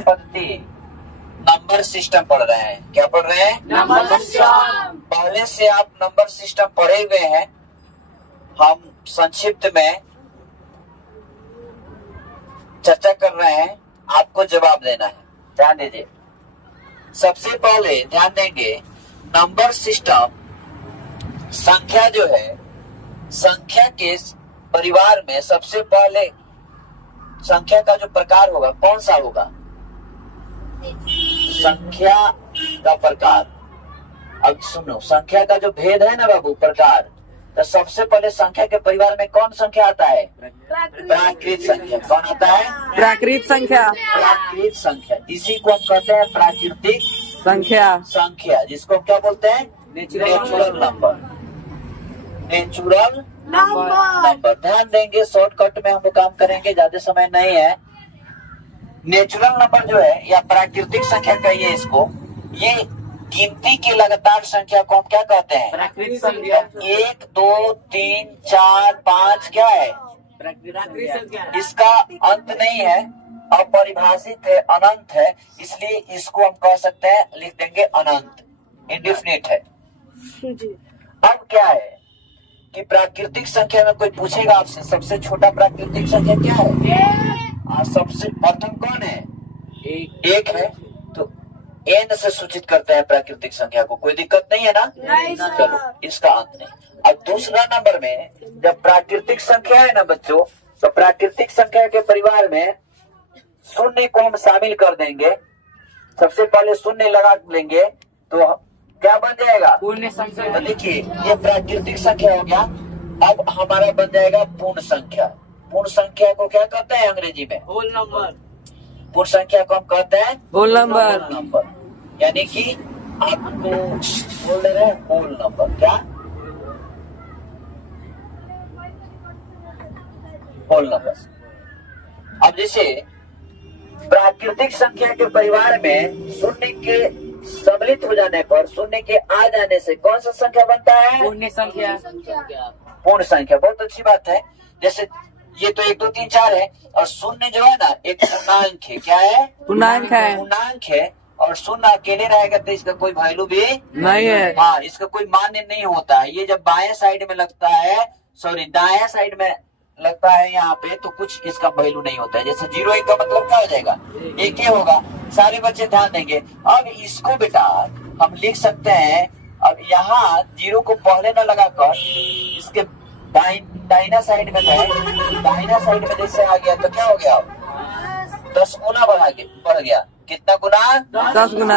पंक्ति number system पढ़ रहे हैं। क्या पढ़ रहे हैं? Number system. पहले से आप नंबर सिस्टम पढ़े हुए हैं। हम संक्षिप्त में चर्चा कर रहे हैं, आपको जवाब देना है। ध्यान दीजिए। सबसे पहले ध्यान देंगे, नंबर सिस्टम संख्या जो है, संख्या के परिवार में सबसे पहले संख्या का जो प्रकार होगा कौन सा होगा? संख्या का प्रकार। अब सुनो, संख्या का जो भेद है ना बाबू, प्रकार, तो सबसे पहले संख्या के परिवार में कौन संख्या आता है? प्राकृत संख्या। कौन आता है? प्राकृत संख्या। प्राकृत संख्या, इसी को हम कहते हैं प्राकृतिक संख्या, जिसको हम क्या बोलते हैं? Natural number. Natural number. ध्यान देंगे, शॉर्टकट में हम लोग काम करेंगे, ज्यादा समय नहीं है। नेचुरल नंबर जो है या प्राकृतिक संख्या कहिए इसको, ये गिनती की लगातार संख्या को हम क्या कहते हैं? प्राकृतिक संख्या। 1 2 3 4 5 क्या है? प्राकृतिक संख्या। इसका अंत नहीं है, अपरिभाषित है, अनंत है, इसलिए इसको हम कह सकते हैं, लिख देंगे अनंत, इंडेफिनिट है। अब क्या है कि प्राकृतिक संख्या में कोई पूछेगा आपसे सबसे छोटा प्राकृतिक संख्या क्या है? सबसे प्रथम कौन है? एक है, तो एन से सूचित करते हैं प्राकृतिक संख्या को। कोई दिक्कत नहीं है ना? नहीं सर। चलो, इसका अंत नहीं। अब दूसरा नंबर में जब प्राकृतिक संख्या है ना बच्चों, तो प्राकृतिक संख्या के परिवार में शून्य को हम शामिल कर देंगे। सबसे पहले शून्य लगा लेंगे तो क्या बन जाएगा? पूर्ण संख्या। तो देखिए, ये प्राकृतिक संख्या हो गया। अब हमारा बन जाएगा पूर्ण संख्या। पूर्ण संख्या को क्या कहते हैं अंग्रेजी में? Whole number. पूर्ण संख्या को हम कहते हैं होल नंबर। होल नंबर, यानी कि आपको बोल रहे हैं होल नंबर। क्या? Whole number. अब जैसे प्राकृतिक संख्या के परिवार में शून्य के सम्मिलित हो जाने पर, शून्य के आ जाने से कौन सा संख्या बनता है? पूर्ण संख्या। पूर्ण संख्या। बहुत अच्छी बात है। जैसे ये तो 1 2 3 4 है, और शून्य जो है ना एक पूर्णांक है। क्या है? पूर्णांक है। पूर्णांक है, और शून्य अकेले रहेगा तो इसका कोई वैल्यू भी नहीं है। हाँ, इसका कोई मान्य नहीं होता है। ये जब बाएं साइड में लगता है, सॉरी दाएं साइड में लगता है यहाँ पे, तो कुछ इसका वैल्यू नहीं होता है। जैसे 0 1 का मतलब क्या हो जाएगा? एक ही होगा। सारे बच्चे ध्यान देंगे। अब इसको बेटा हम लिख सकते हैं, अब यहाँ 0 को पहले न लगाकर इसके दाहिना साइड में गए, दाहिना साइड में जैसे आ गया तो क्या हो गया? 10 गुना बढ़ गया। कितना गुना? 10 गुना।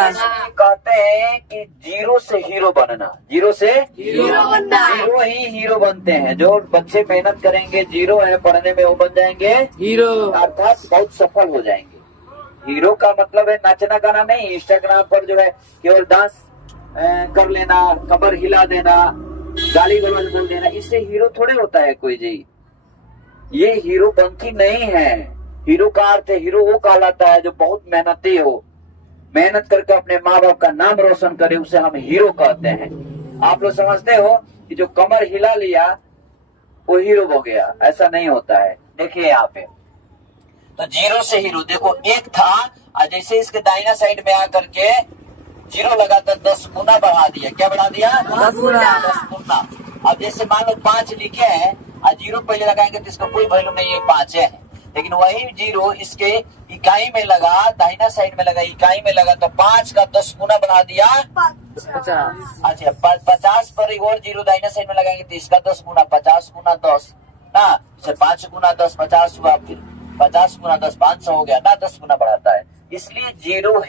कहते हैं कि 0 से हीरो बनना, 0 से हीरो बनना। 0 ही हीरो बनते हैं। जो बच्चे मेहनत करेंगे, 0 है पढ़ने में, वो बन जाएंगे हीरो, अर्थात बहुत सफल हो जाएंगे। हीरो का मतलब है नाचना गाना नहीं। इंस्टाग्राम पर जो है केवल डांस कर लेना, कमर हिला देना, गाली गलौज बोल देना, इससे हीरो थोड़े होता है कोई जी। ये हीरो पंथी नहीं है। हीरो का अर्थ है, हीरो वो कहलाता है जो बहुत मेहनती हो, मेहनत करके अपने माँ बाप का नाम रोशन करे, उसे हम हीरो कहते हैं। आप लोग समझते हो कि जो कमर हिला लिया वो हीरो हो गया, ऐसा नहीं होता है। देखिए यहाँ पे तो 0 से हीरो, देखो एक था, और जैसे इसके दाहिना साइड में आकर के 0 लगाकर 10 गुना बढ़ा दिया। क्या बढ़ा दिया? 10 गुना। 10 गुना। अब जैसे मान लो 5 लिखे हैं और 0 पहले लगाएंगे तो इसका कोई वैल्यू नहीं है, 5 है। लेकिन वही 0 इसके इकाई में लगा, दाहिना साइड में लगा, इकाई में लगा, तो 5 का 10 गुना बढ़ा दिया 50। अच्छा 50 पर एक और 0 दाहिना साइड में लगाएंगे तो इसका 10 गुना, 50 गुना 10 ना, 5 गुना 10 50 हुआ, फिर 50 गुना 10 500 हो गया ना, 10 गुना बढ़ाता है। इसलिए 0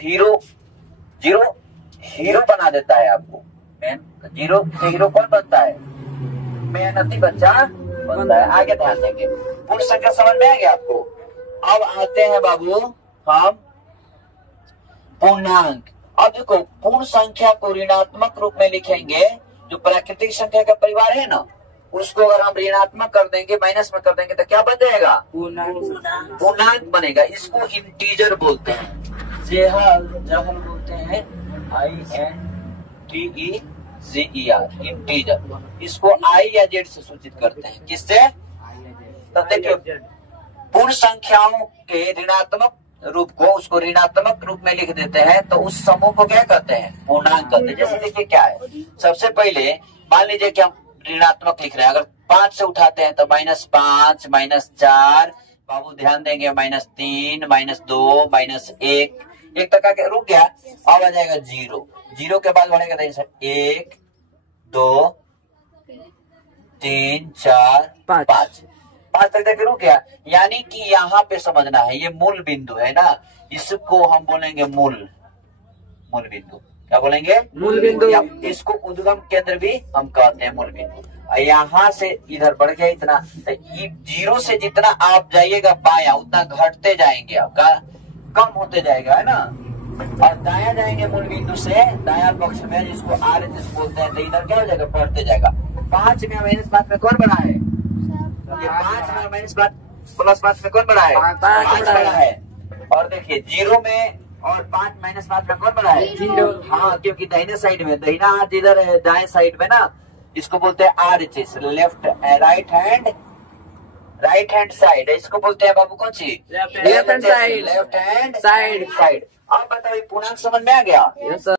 हीरो बना देता है आपको। 0 से हीरो कौन बनता है? मेहनती बच्चा बनता है। आगे ध्यान देंगे। पूर्ण संख्या समझ में आ गया आपको? अब आते हैं बाबू हम पूर्णांक। अब देखो, पूर्ण संख्या को ऋणात्मक रूप में लिखेंगे। जो प्राकृतिक संख्या का परिवार है ना, उसको अगर हम ऋणात्मक कर देंगे, माइनस में कर देंगे, तो क्या बन जाएगा? पूर्णांक बनेगा। इसको इंटीजर बोलते हैं, जहल बोलते हैं, INTEGER, इंटीजर। इसको I या Z से सूचित करते हैं। किससे? तो देखिए, पूर्ण संख्याओं के ऋणात्मक रूप को, उसको ऋणात्मक रूप में लिख देते हैं, तो उस समूह को क्या कहते हैं? पूर्णांक कहते हैं। जैसे देखिए क्या है, सबसे पहले मान लीजिए कि हम ऋणात्मक लिख रहे हैं, अगर 5 से उठाते हैं तो -5, -4, बाबू ध्यान देंगे, -3, -2, -1, एक तक के रुक गया, अब आ जाएगा 0, 0 के बाद बढ़ेगा 1, 2, 3, 4, 5 तक देखिए रुक गया। यानी कि यहाँ पे समझना है, ये मूल बिंदु है ना, इसको हम बोलेंगे मूल बिंदु। क्या बोलेंगे? मूल बिंदु। इसको उद्गम केंद्र भी हम कहते हैं, मूल बिंदु। यहाँ से इधर बढ़ गया इतना, तो 0 से जितना आप जाइएगा बाया, उतना घटते जाएंगे, आपका कम होते जाएगा, है ना। और दाया जाएंगे मूल बिंदु से दाया पक्ष में, जिसको RHS बोलते हैं, तो इधर क्या हो जाएगा? बढ़ते जाएगा। 5 में -5 में कौन बड़ा है? ये 5 में -5 में कौन बड़ा है? 5 बड़ा है। और देखिए 0 में और 5 -5 में कौन बड़ा है? 0। हाँ, क्योंकि दाहिने साइड में, दाहिना हाथ इधर है, दाएं साइड में ना, इसको बोलते हैं RHS, राइट हैंड साइड। इसको बोलते हैं बाबू कौन सी? Left hand side. Left hand side. अब बताइए पूर्णांक समझ में आ गया? Yes sir.